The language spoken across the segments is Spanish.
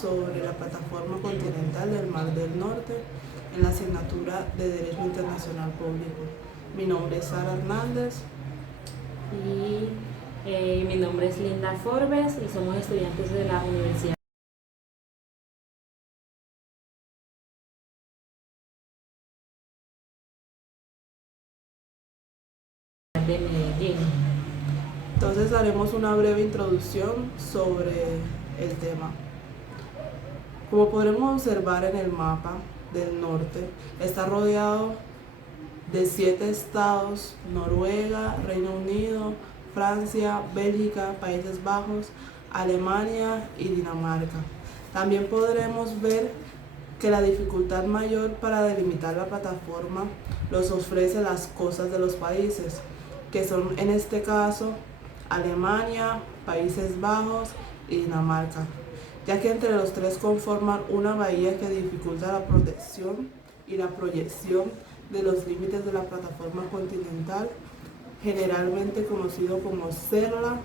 sobre la plataforma continental del Mar del Norte en la asignatura de Derecho Internacional Público. Mi nombre es Sara Hernández. Y mi nombre es Linda Forbes y somos estudiantes de la Universidad de Medellín. Entonces haremos una breve introducción sobre el tema. Como podremos observar en el mapa del norte, está rodeado de 7 estados: Noruega, Reino Unido, Francia, Bélgica, Países Bajos, Alemania y Dinamarca. También podremos ver que la dificultad mayor para delimitar la plataforma los ofrece las costas de los países, que son en este caso Alemania, Países Bajos y Dinamarca, ya que entre los tres conforman una bahía que dificulta la protección y la proyección de los límites de la plataforma continental, generalmente conocido como Serra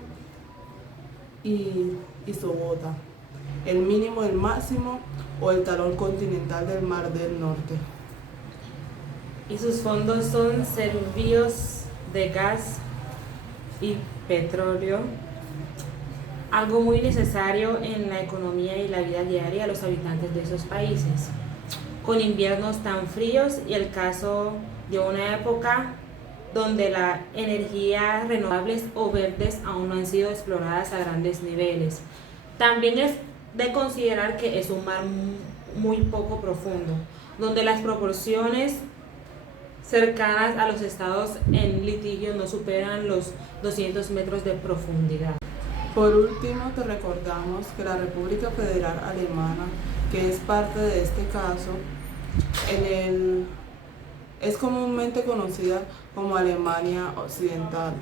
y Sobota, el mínimo, el máximo o el talón continental del Mar del Norte. Y sus fondos son servicios de gas y petróleo, algo muy necesario en la economía y la vida diaria de los habitantes de esos países, con inviernos tan fríos y el caso de una época donde las energías renovables o verdes aún no han sido exploradas a grandes niveles. También es de considerar que es un mar muy poco profundo, donde las proporciones cercanas a los estados en litigio no superan los 200 metros de profundidad. Por último, te recordamos que la República Federal Alemana, que es parte de este caso, es comúnmente conocida como Alemania Occidental,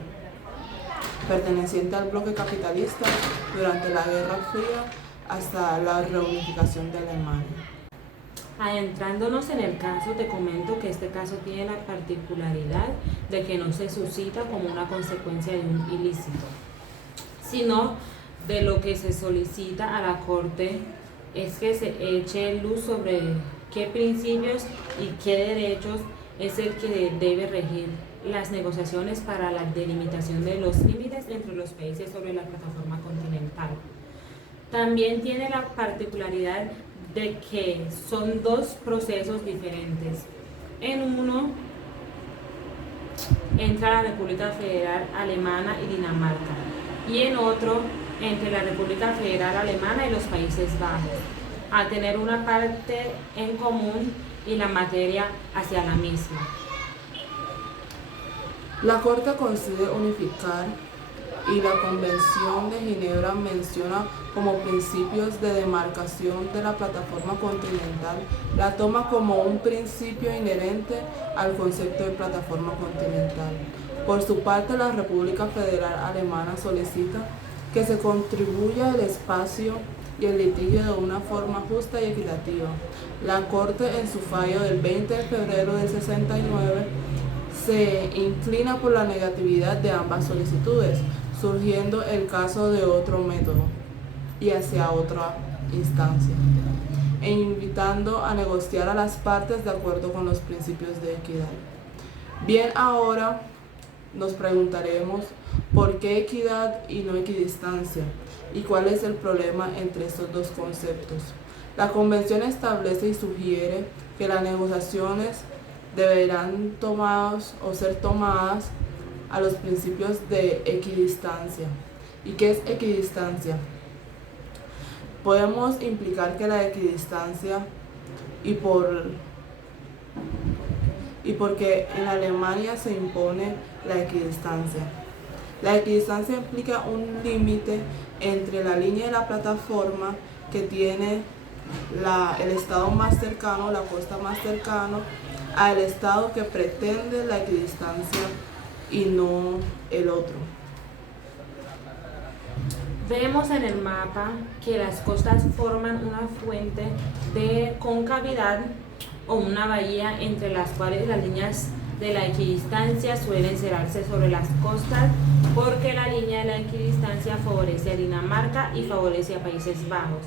perteneciente al bloque capitalista durante la Guerra Fría hasta la reunificación de Alemania. Adentrándonos en el caso, te comento que este caso tiene la particularidad de que no se suscita como una consecuencia de un ilícito, sino de lo que se solicita a la Corte es que se eche luz sobre qué principios y qué derechos es el que debe regir las negociaciones para la delimitación de los límites entre los países sobre la plataforma continental. También tiene la particularidad de que son dos procesos diferentes. En uno entra la República Federal Alemana y Dinamarca, y en otro entre la República Federal Alemana y los Países Bajos, a tener una parte en común y la materia hacia la misma. La Corte consigue unificar y la Convención de Ginebra menciona como principios de demarcación de la plataforma continental, la toma como un principio inherente al concepto de plataforma continental. Por su parte, la República Federal Alemana solicita que se contribuya el espacio y el litigio de una forma justa y equitativa. La Corte, en su fallo del 20 de febrero del 69, se inclina por la negatividad de ambas solicitudes, surgiendo el caso de otro método y hacia otra instancia, e invitando a negociar a las partes de acuerdo con los principios de equidad. Bien, ahora nos preguntaremos por qué equidad y no equidistancia, y cuál es el problema entre estos dos conceptos. La Convención establece y sugiere que las negociaciones deberán ser tomadas a los principios de equidistancia. ¿Y qué es equidistancia? Podemos implicar que la equidistancia porque en Alemania se impone la equidistancia. La equidistancia implica un límite entre la línea de la plataforma que tiene el estado más cercano, la costa más cercana, al estado que pretende la equidistancia y no el otro. Vemos en el mapa que las costas forman una fuente de concavidad o una bahía entre las cuales las líneas de la equidistancia suelen cerrarse sobre las costas, porque la línea de la equidistancia favorece a Dinamarca y favorece a Países Bajos.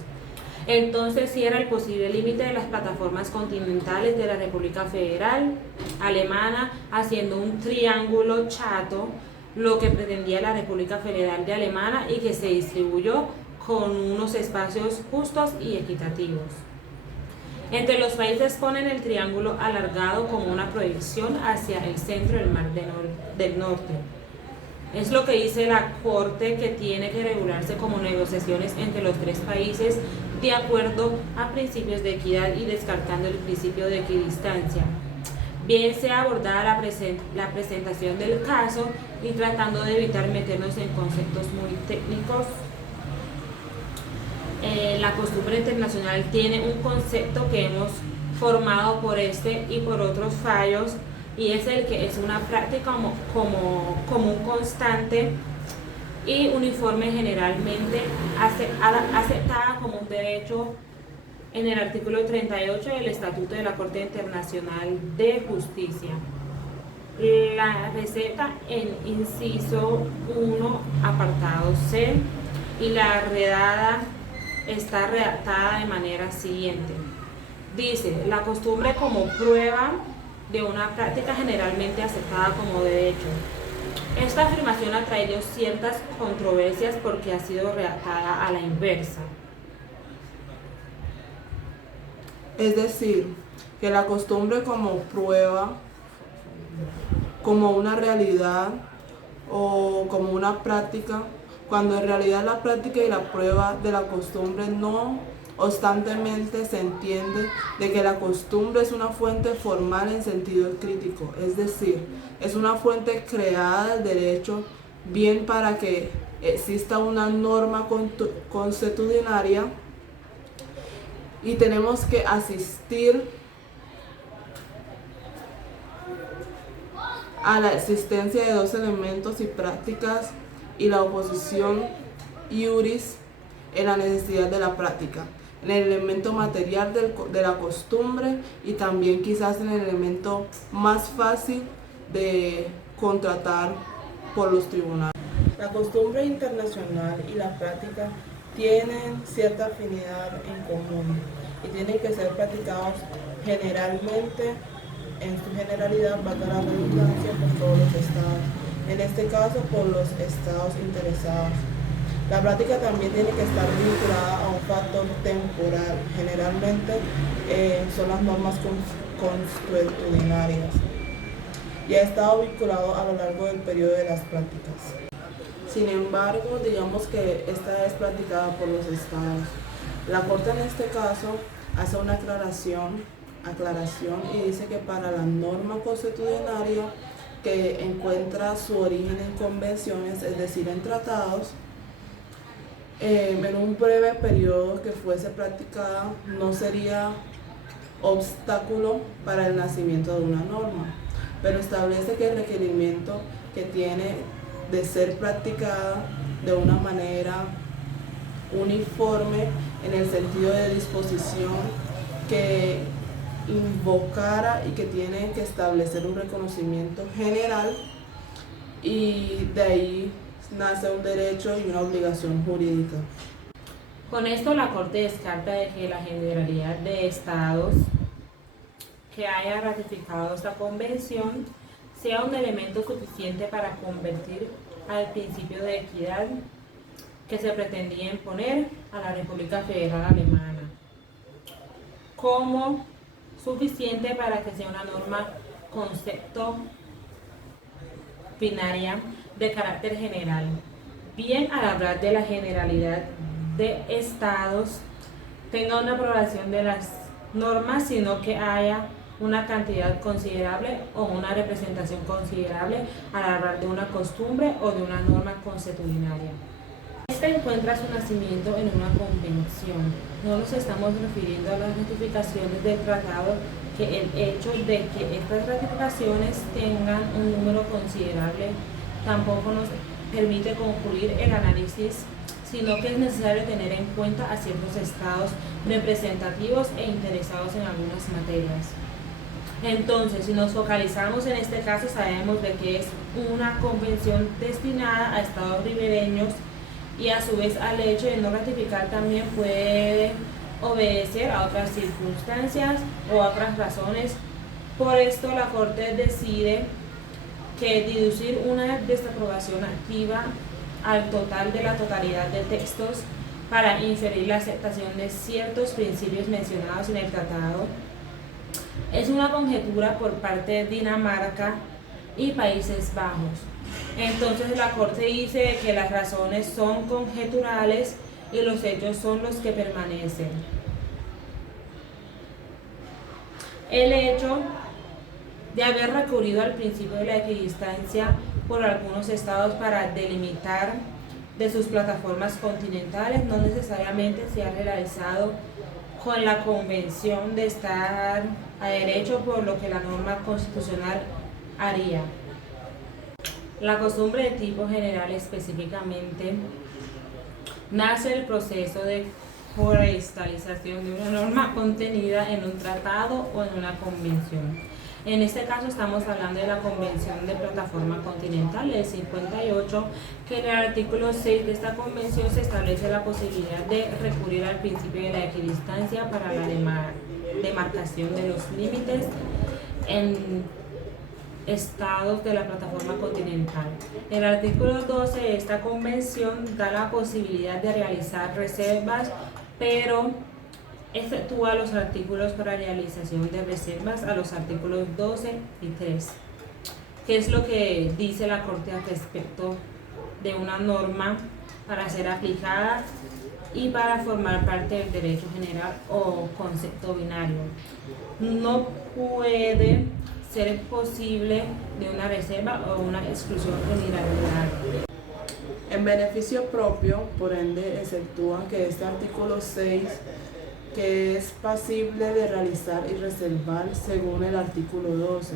Entonces cierra el posible límite de las plataformas continentales de la República Federal Alemana, haciendo un triángulo chato, lo que pretendía la República Federal de Alemania, y que se distribuyó con unos espacios justos y equitativos. Entre los países ponen el triángulo alargado como una proyección hacia el centro del Mar del Norte. Es lo que dice la Corte, que tiene que regularse como negociaciones entre los tres países de acuerdo a principios de equidad y descartando el principio de equidistancia. Bien sea abordada la presentación del caso y tratando de evitar meternos en conceptos muy técnicos. La costumbre internacional tiene un concepto que hemos formado por este y por otros fallos, y es el que es una práctica común constante y uniforme, generalmente aceptada como un derecho en el artículo 38 del Estatuto de la Corte Internacional de Justicia. La receta en inciso 1, apartado C, y la redada está redactada de manera siguiente. Dice: la costumbre como prueba de una práctica generalmente aceptada como derecho. Esta afirmación ha traído ciertas controversias porque ha sido redactada a la inversa. Es decir, que la costumbre como prueba, como una realidad o como una práctica, cuando en realidad la práctica y la prueba de la costumbre no obstantemente se entiende de que la costumbre es una fuente formal en sentido crítico, es decir, es una fuente creada del derecho, bien para que exista una norma consuetudinaria, y tenemos que asistir a la existencia de dos elementos y prácticas y la oposición iuris en la necesidad de la práctica, en el elemento material de la costumbre, y también quizás en el elemento más fácil de contratar por los tribunales. La costumbre internacional y la práctica tienen cierta afinidad en común y tienen que ser practicados generalmente, en su generalidad, valga la redundancia, por todos los estados, en este caso por los estados interesados. La práctica también tiene que estar vinculada a un factor temporal, generalmente son las normas consuetudinarias, y ha estado vinculado a lo largo del periodo de las prácticas. Sin embargo, digamos que esta es practicada por los estados. La Corte en este caso hace una aclaración y dice que para la norma consuetudinaria que encuentra su origen en convenciones, es decir, en tratados, en un breve periodo que fuese practicada no sería obstáculo para el nacimiento de una norma, pero establece que el requerimiento que tiene de ser practicada de una manera uniforme en el sentido de disposición que invocara y que tiene que establecer un reconocimiento general, y de ahí nace un derecho y una obligación jurídica. Con esto la Corte descarta de que la generalidad de estados que haya ratificado esta convención sea un elemento suficiente para convertir al principio de equidad que se pretendía imponer a la República Federal Alemana como suficiente para que sea una norma concepto binaria de carácter general. Bien, al hablar de la generalidad de estados, tenga una aprobación de las normas, sino que haya una cantidad considerable o una representación considerable al hablar de una costumbre o de una norma consuetudinaria. Este encuentra su nacimiento en una convención. No nos estamos refiriendo a las ratificaciones del tratado, que el hecho de que estas ratificaciones tengan un número considerable tampoco nos permite concluir el análisis, sino que es necesario tener en cuenta a ciertos estados representativos e interesados en algunas materias. Entonces, si nos focalizamos en este caso, sabemos de que es una convención destinada a estados ribereños, y a su vez al hecho de no ratificar también puede obedecer a otras circunstancias o a otras razones. Por esto la Corte decide que deducir una desaprobación activa al total de la totalidad de textos para inferir la aceptación de ciertos principios mencionados en el tratado es una conjetura por parte de Dinamarca y Países Bajos. Entonces la Corte dice que las razones son conjeturales y los hechos son los que permanecen. El hecho de haber recurrido al principio de la equidistancia por algunos estados para delimitar de sus plataformas continentales no necesariamente se ha realizado con la convención de estar a derecho, por lo que la norma constitucional haría. La costumbre de tipo general específicamente nace el proceso de forestalización de una norma contenida en un tratado o en una convención. En este caso estamos hablando de la Convención de Plataforma Continental del 58, que en el artículo 6 de esta convención se establece la posibilidad de recurrir al principio de la equidistancia para la demarcación de los límites en estados de la plataforma continental. El artículo 12 de esta convención da la posibilidad de realizar reservas, pero efectúa los artículos para realización de reservas a los artículos 12 y 3. ¿Qué es lo que dice la Corte al respecto de una norma para ser aplicada y para formar parte del derecho general o concepto binario? No puede ser posible de una reserva o una exclusión unilateral. En beneficio propio, por ende, exceptúa que este artículo 6, que es pasible de realizar y reservar según el artículo 12,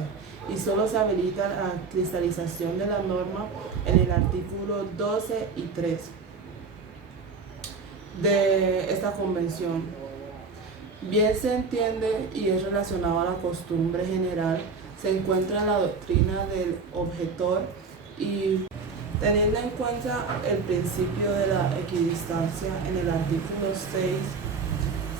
y solo se habilita la cristalización de la norma en el artículo 12 y 3 de esta convención. Bien se entiende y es relacionado a la costumbre general, se encuentra en la doctrina del objetor y teniendo en cuenta el principio de la equidistancia en el artículo 6,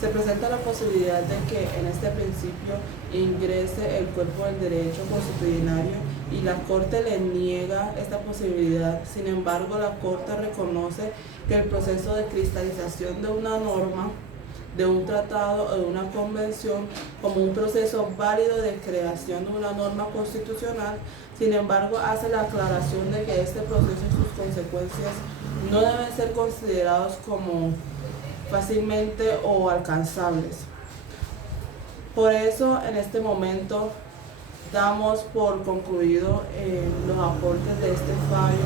se presenta la posibilidad de que en este principio ingrese el cuerpo del derecho consuetudinario y la Corte le niega esta posibilidad. Sin embargo, la Corte reconoce que el proceso de cristalización de una norma, de un tratado o de una convención como un proceso válido de creación de una norma constitucional. Sin embargo, hace la aclaración de que este proceso y sus consecuencias no deben ser considerados como fácilmente o alcanzables. Por eso, en este momento, damos por concluido los aportes de este fallo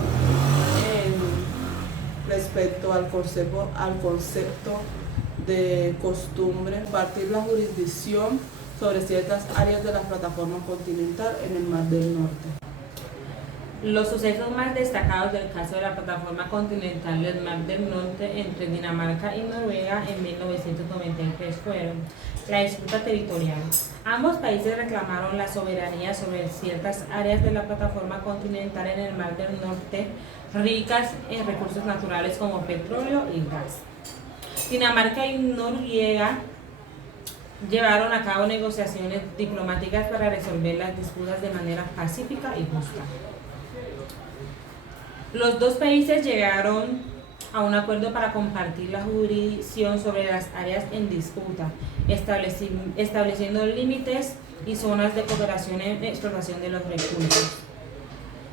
respecto al concepto de costumbre, compartir la jurisdicción sobre ciertas áreas de la plataforma continental en el Mar del Norte. Los sucesos más destacados del caso de la plataforma continental del Mar del Norte entre Dinamarca y Noruega en 1993 fueron la disputa territorial. Ambos países reclamaron la soberanía sobre ciertas áreas de la plataforma continental en el Mar del Norte, ricas en recursos naturales como petróleo y gas. Dinamarca y Noruega llevaron a cabo negociaciones diplomáticas para resolver las disputas de manera pacífica y justa. Los dos países llegaron a un acuerdo para compartir la jurisdicción sobre las áreas en disputa, estableciendo límites y zonas de cooperación en explotación de los recursos.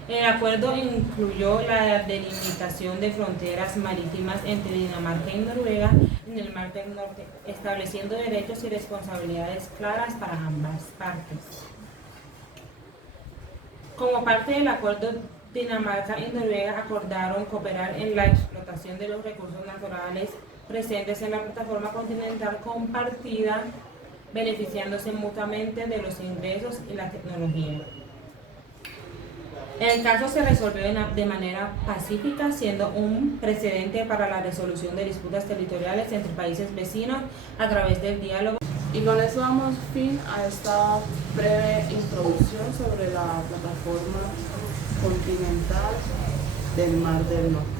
El acuerdo incluyó la delimitación de fronteras marítimas entre Dinamarca y Noruega en el Mar del Norte, estableciendo derechos y responsabilidades claras para ambas partes. Como parte del acuerdo, Dinamarca y Noruega acordaron cooperar en la explotación de los recursos naturales presentes en la plataforma continental compartida, beneficiándose mutuamente de los ingresos y la tecnología. El caso se resolvió de manera pacífica, siendo un precedente para la resolución de disputas territoriales entre países vecinos a través del diálogo. Y con eso damos fin a esta breve introducción sobre la plataforma continental del Mar del Norte.